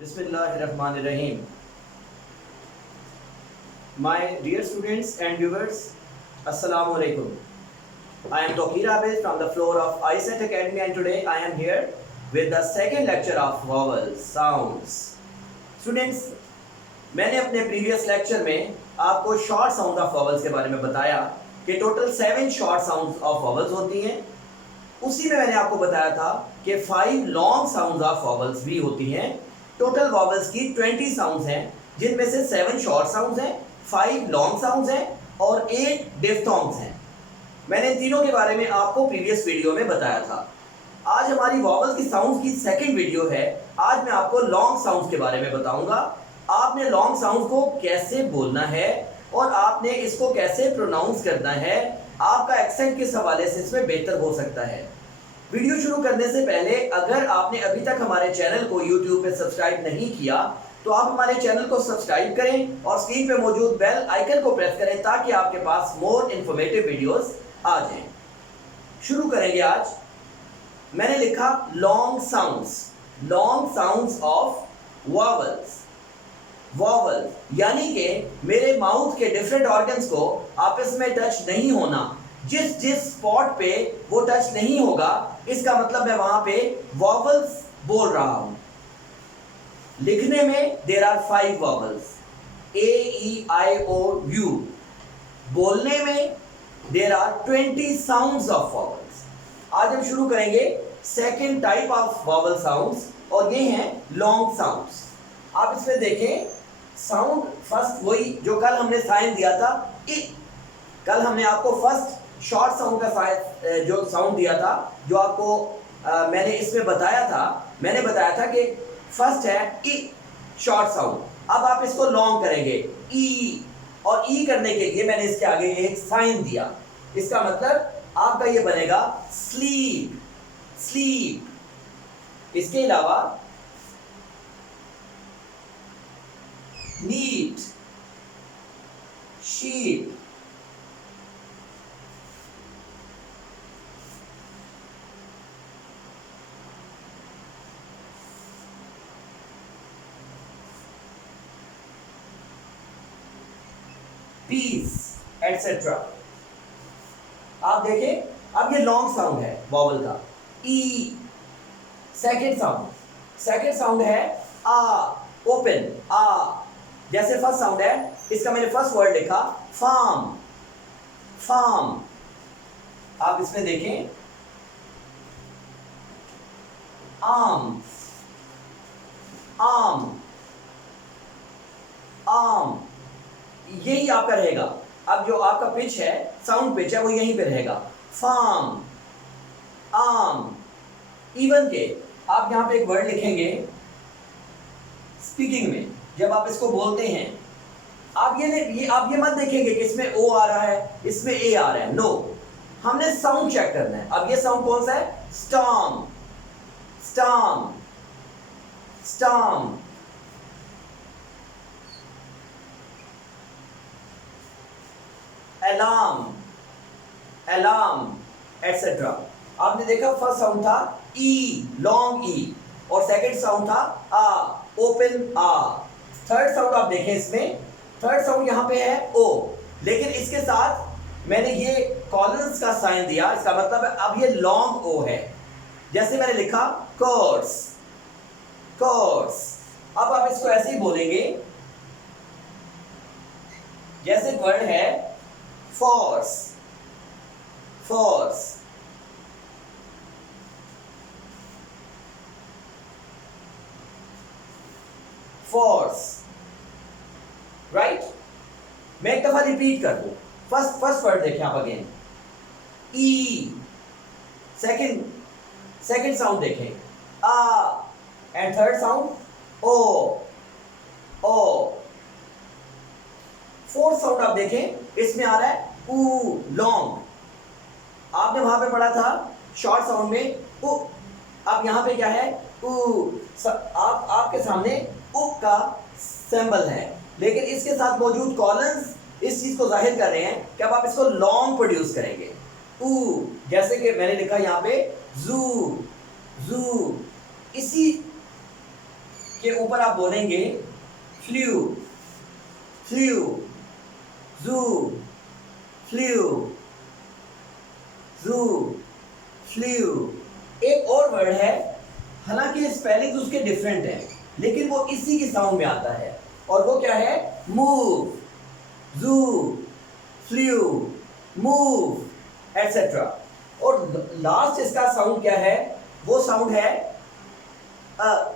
Bismillahirrahmanirrahim. My dear students and viewers, Assalamu alaikum. I am Tokir Abid from the floor of ISET Academy and today I am here with the second lecture of vowels, sounds. Students, मैंने अपने previous lecture में आपको short sound of vowels के बारे में बताया कि total 7 short sounds of vowels होती हैं। उसी में मैंने आपको बताया था कि 5 लॉन्ग साउंड्स ऑफ वॉवल्स भी होती हैं। टोटल वॉवल्स की 20 साउंड्स हैं, जिनमें से 7 शॉर्ट साउंड्स हैं, 5 लॉन्ग साउंड्स हैं और 8 डिफ्थोंग्स हैं। मैंने तीनों के बारे में आपको प्रीवियस वीडियो में बताया था। आज हमारी वॉवल्स की साउंड्स की सेकंड वीडियो है। आज मैं आपको लॉन्ग साउंड्स के बारे में बताऊंगा। आपने लॉन्ग साउंड्स को कैसे बोलना है और आपने इसको कैसे प्रोनाउंस करना है, आपका एक्सेंट किस हवाले से इसमें बेहतर हो सकता है। वीडियो शुरू करने से पहले अगर आपने अभी तक हमारे चैनल को YouTube पे सब्सक्राइब नहीं किया तो आप हमारे चैनल को सब्सक्राइब करें और स्क्रीन पे मौजूद बेल आइकन को प्रेस करें ताकि आपके पास मोर इंफॉर्मेटिव वीडियोस आ जाएं। शुरू करेंगे आज। मैंने लिखा long sounds of vowels. Vowel यानी कि मेरे माउथ के डिफरेंट ऑर्गन्स को आपस में टच नहीं होना। जिस स्पॉट पे वो टच नहीं होगा इसका मतलब मैं वहां पे वॉवल्स बोल रहा हूं। लिखने में देयर आर 5 वॉवल्स A-E-I-O-U। बोलने में there are 20 sounds of vowels. आज हम शुरू करेंगे second type of vowel sounds और ये हैं लॉन्ग साउंड्स। आप इसमें देखें साउंड फर्स्ट वही जो कल हमने साइन दिया था। कल हमने आपको फर्स्ट शॉर्ट साउंड का जो साउंड दिया था, जो आपको मैंने इसमें बताया था। मैंने बताया था कि फर्स्ट है ई शॉर्ट साउंड। अब आप इसको लॉन्ग करेंगे ई, और ई करने के लिए मैंने इसके आगे एक साइन दिया। इसका मतलब आपका ये बनेगा स्लीप। इसके अलावा नीट, शीप, पीस एटसेट्रा। आप देखें, अब ये लॉन्ग साउंड है वॉवल का ई। सेकेंड साउंड है आ, ओपन आ। जैसे फर्स्ट साउंड है, इसका मैंने फर्स्ट वर्ड लिखा फार्म। आप इसमें देखें आर्म, यही आपका रहेगा। अब जो आपका पिच है, साउंड पिच है, वो यहीं पे रहेगा। Farm, arm. इवन के आप यहां पे एक वर्ड लिखेंगे स्पीकिंग में, जब आप इसको बोलते हैं आप ये मत देखेंगे कि इसमें ओ आ रहा है, इसमें ए आ रहा है। नो, हमने साउंड चेक करना है। अब ये साउंड कौन सा है? Storm, alarm etcetera. आपने देखा फर्स्ट साउंड था ई, लॉन्ग ई, और सेकंड साउंड था आ, ओपन आ। थर्ड साउंड आप देखें, इसमें थर्ड साउंड यहां पे है ओ, लेकिन इसके साथ मैंने ये कॉलन्स का साइन दिया। इसका मतलब है अब ये लॉन्ग ओ है। जैसे मैंने लिखा कोर्स। अब आप इसको ऐसे ही बोलेंगे जैसे वर्ड है फोर्स। राइट। मैं एक दफा रिपीट कर दूं। फर्स्ट वर्ड देखें आप अगेन ई। सेकंड साउंड देखें आ, एंड थर्ड साउंड ओ। फोर्थ साउंड आप देखें, इसमें आ रहा है ऊ, लॉन्ग। आपने वहां पे पढ़ा था शॉर्ट साउंड में उ। अब यहां पे क्या है? ऊ। आपके सामने उ का सिंबल है, लेकिन इसके साथ मौजूद कॉलन्स इस चीज को जाहिर कर रहे हैं कि अब आप इसको लॉन्ग प्रोड्यूस करेंगे। ऊ, जैसे कि मैंने लिखा यहां पे जू। इसी के ऊपर आप बोलेंगे फ्लू, फ्लू, जू, फ्लू, जू, फ्लू। एक और वर्ड है, हालांकि स्पेलिंग उसके डिफरेंट है, लेकिन वो इसी की साउंड में आता है, और वो क्या है? Move, zoo, flu, move etcetera. और लास्ट इसका साउंड क्या है? वो साउंड है अ,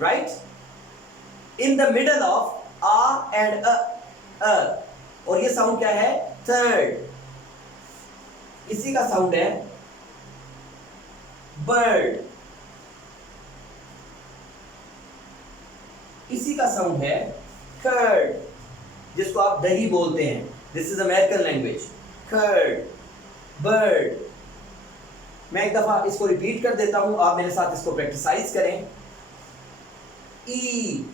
right? In the middle of आ एंड अ, और ये साउंड क्या है? थर्ड। इसी का साउंड है बर्ड, इसी का साउंड है कर्ड, जिसको आप दही बोलते हैं। This is American language, curd, bird. मैं एक दफा इसको रिपीट कर देता हूं, आप मेरे साथ इसको प्रैक्टिसाइज करें। ई,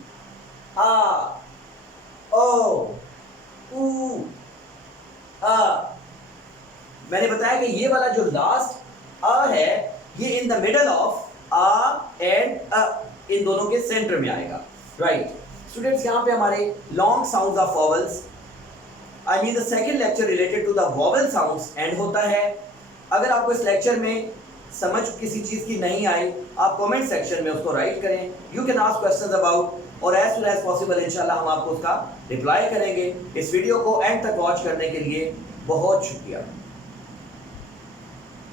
आ, ओ, ऊ, आ। मैंने बताया कि ये वाला जो लास्ट अ है, ये इन द मिडल ऑफ आ एंड अ, इन दोनों के सेंटर में आएगा, राइट? स्टूडेंट्स, यहाँ पे हमारे long sounds of vowels, I mean the second lecture related to the vowel sounds and होता है। अगर आपको इस लेक्चर में समझ किसी चीज़ की नहीं आई, आप कमेंट सेक्शन में उसको राइट करें। You can ask questions about, और एज सुन एज पॉसिबल इंशाल्लाह हम आपको उसका रिप्लाई करेंगे। इस वीडियो को एंड तक वॉच करने के लिए बहुत शुक्रिया।